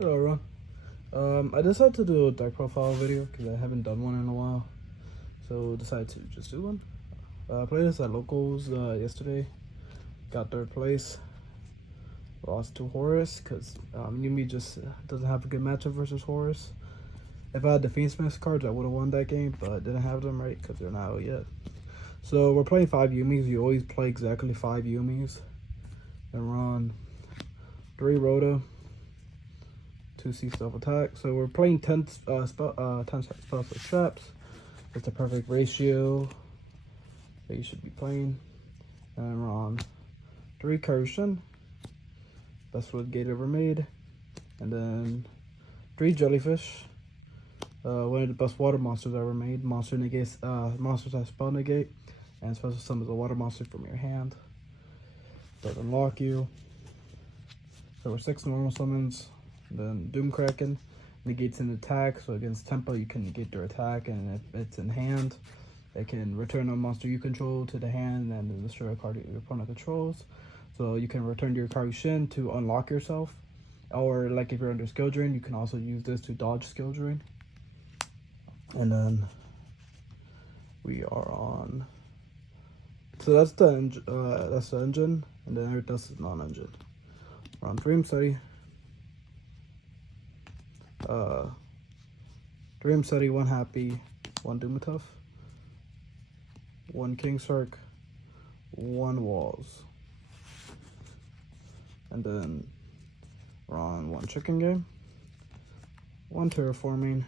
Hello everyone. I decided to do a deck profile video because I haven't done one in a while. So decided to just do one. Played this at locals yesterday. Got third place. Lost to Horus because Umi just doesn't have a good matchup versus Horus. If I had the Fiendsmith cards, I would have won that game, but didn't have them right because they're not out yet. So we're playing 5 Yumis. You always play exactly 5 Yumis. And we're on 3 Rhoda, 2 C self attack. So we're playing 10 spells with traps. It's the perfect ratio that you should be playing. And we're on 3 Cursion, best wood gate ever made. And then 3 Jellyfish, one of the best water monsters ever made. Monster negates monsters that spell negate, and special summons a water monster from your hand. Doesn't unlock you. So we're 6 normal summons. Then Doom Kraken negates an attack, so against Tempo you can negate their attack, and if it's in hand, it can return a monster you control to the hand and then destroy a card your opponent controls. So you can return your Karushin to unlock yourself, or like if you're under skill drain, you can also use this to dodge skill drain. And then we are on. So that's the engine, and then everything else is non-engine. We're on Dream Study. Dream Study, 1 Happy, 1 Doomatuff, 1 King Shark, 1 Walls. And then we're on 1 Chicken Game, 1 Terraforming,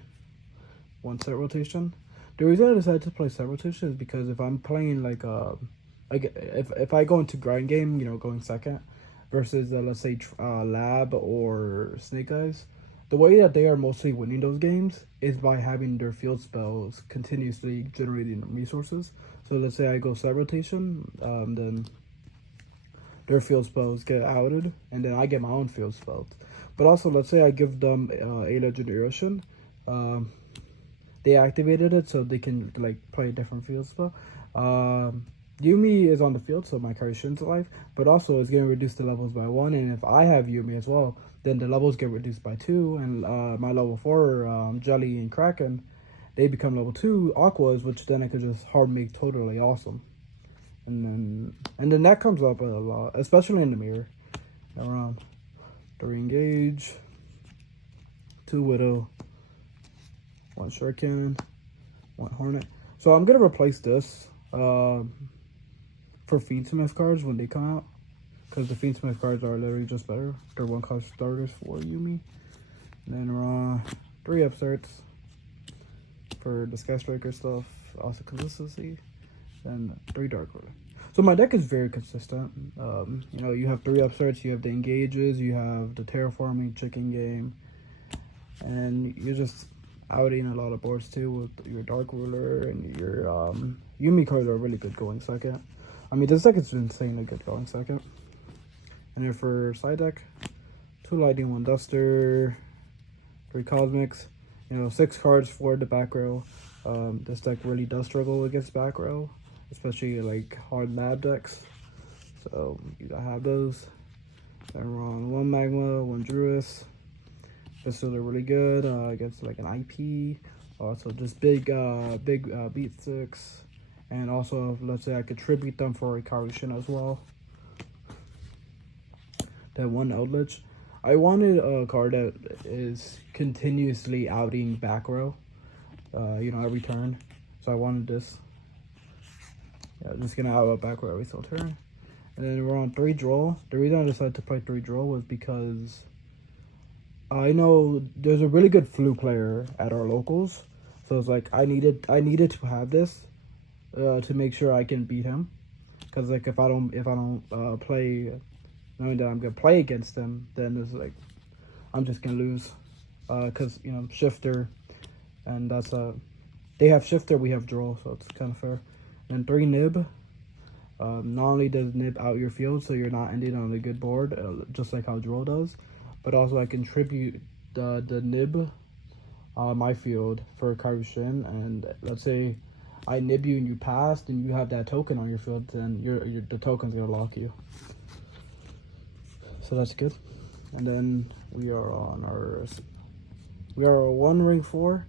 1 Set Rotation. The reason I decided to play Set Rotation is because if I'm playing like if I go into grind game, you know, going second, versus let's say Lab or Snake Eyes, the way that they are mostly winning those games is by having their field spells continuously generating resources. So let's say I go Set Rotation, then their field spells get outed, and then I get my own field spells. But also, let's say I give them a Legendary Ocean, they activated it so they can like play a different field spell. Yumi is on the field, so my Karushin's alive, but also it's going to reduce the levels by 1, and if I have Yumi as well, then the levels get reduced by 2, and my level 4 Jelly and Kraken, they become level 2 Aquas, which then I could just hard make totally awesome. And then that comes up a lot, especially in the mirror. Around 3 Engage, 2 Widow, 1 Short Cannon, 1 Hornet. So I'm gonna replace this for Fiendsmith cards when they come out, because the Fiendsmith cards are literally just better. They're 1-cost starters for Yumi. And then we're on 3 Upstarts for the Sky Striker stuff, also consistency, and 3 Dark Ruler. So my deck is very consistent. You know, you have 3 Upstarts, you have the Engages, you have the Terraforming Chicken Game, and you're just outing a lot of boards too with your Dark Ruler, and your Yumi cards are really good going second. I mean, this deck is insanely good going second. And then for side deck, 2 Lightning, 1 Duster, 3 Cosmics, you know, 6 cards for the back row. This deck really does struggle against back row, especially like hard lab decks. So you gotta have those. Then we're on 1 Magma, 1 Druis. Pistols are really good against like an IP. Also just big beat sticks. And also, let's say I could tribute them for a Karushin as well. Then 1 Eldritch. I wanted a card that is continuously outing back row, you know, every turn. So I wanted this. Yeah, just gonna out back row every single turn. And then we're on 3 Droll. The reason I decided to play 3 Droll was because I know there's a really good Flu player at our locals. So it's like I needed to have this to make sure I can beat him. Cause like if I don't play knowing that I'm gonna play against them, then it's like I'm just gonna lose. Cause you know, Shifter, and that's they have Shifter, we have Droll, so it's kind of fair. And 3 Nib. Not only does Nib out your field, so you're not ending on a good board, just like how Droll does, but also I contribute the Nib my field for Karushin, and let's say I nib you and you passed and you have that token on your field, then the token's gonna lock you. So that's good. And then we are one ring 4.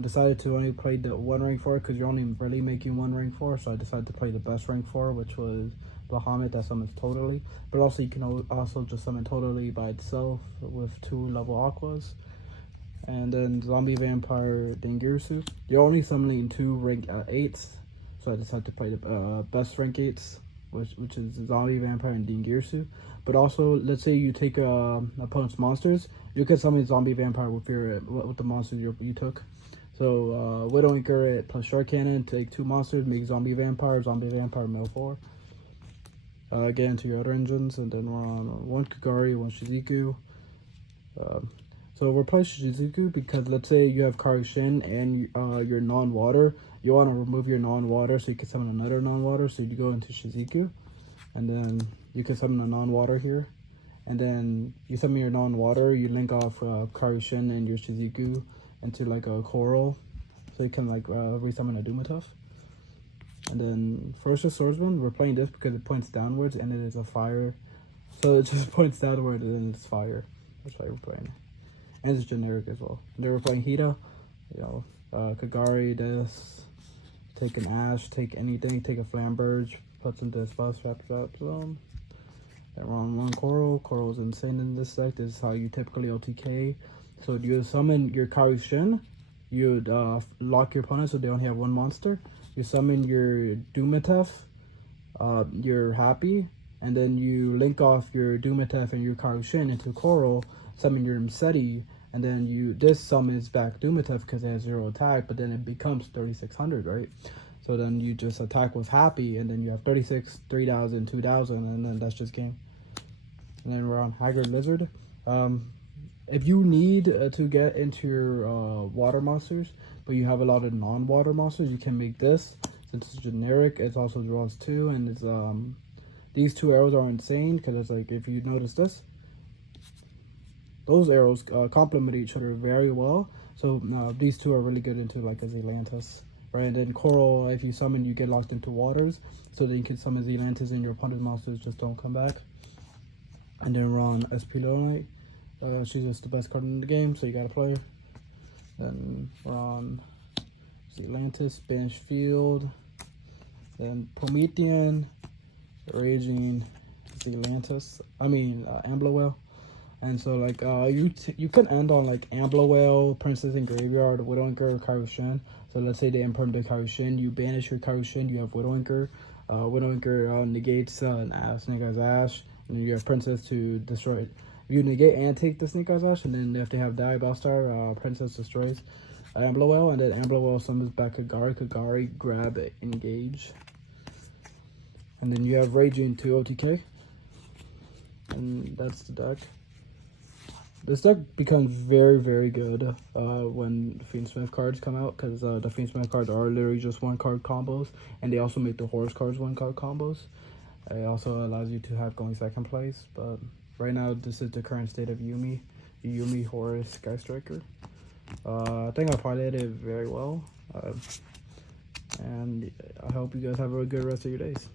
Decided to only play the one ring 4 because you're only really making one ring 4. So I decided to play the best ring 4, which was Bahamut that summons totally. But also you can also just summon totally by itself with 2 level aquas. And then Zombie Vampire Dingirsu. You're only summoning 2 rank 8s. So I decided to play the best rank 8s, which is Zombie Vampire and Dingirsu. But also, let's say you take opponent's monsters, you can summon Zombie Vampire with the monsters you took. So Widowmaker plus Shark Cannon, take 2 monsters, make Zombie Vampire Mill 4. Get into your other engines, and then we're on 1 Kagari, 1 Shizuku. So we're playing Shizuku because let's say you have Karushin and your non-water. You want to remove your non-water so you can summon another non-water. So you go into Shizuku, and then you can summon a non-water here. And then you summon your non-water, you link off Karushin and your Shizuku into like a coral. So you can like resummon a Dumatuff. And then Ferocious Swordsman, we're playing this because it points downwards and it is a fire. So it just points downward and then it's fire. That's why we're playing it. And it's generic as well. And then we're playing Hida, Kagari, this, take an Ash, take anything, take a Flamberge, put some Dispels, wrap them. Then we're on 1 Coral. Coral's insane in this deck. This is how you typically OTK. So you summon your Karushin, you'd lock your opponent so they only have 1 monster. You summon your Dumatef, you're happy, and then you link off your Dumatef and your Karushin into Coral, summon your Mseti, and then this summons back Dumatef because it has 0 attack, but then it becomes 3600, right? So then you just attack with happy, and then you have 36, 3000, 2000, and then that's just game. And then we're on Haggard Lizard. If you need to get into your water monsters, but you have a lot of non-water monsters, you can make this. Since it's generic, it also draws 2, and it's these 2 arrows are insane because it's like, if you notice this, those arrows complement each other very well. So these 2 are really good into like a Zelantis, right? And then Coral, if you summon, you get locked into waters, so then you can summon Zelantis and your opponent's monsters just don't come back. And then we're on Espilonite. She's just the best card in the game, so you gotta play her. Then we're on Zelantis, Bench Field. Then Promethean, Raging Zelantis. Amblowell. And so like you can end on like Amblowell, Princess in Graveyard, Widowmaker, Karushin. So let's say they imperm the Karushin, you banish your Karushin, you have Widowmaker. Widowmaker negates Snake Eyes Ash, and then you have Princess to destroy it. You negate and take the Snake Eyes Ash, and then if they have Die Bellstar, Princess destroys Amblowell, and then Amblowell summons back Kagari, grab it, engage. And then you have Raging to OTK. And that's the deck. This deck becomes very, very good when the Fiendsmith cards come out, because the Fiendsmith cards are literally just 1-card combos, and they also make the Horus cards 1-card combos. It also allows you to have going 2nd place, but right now this is the current state of Umi Horus Sky Striker. I think I piloted it very well, and I hope you guys have a good rest of your days.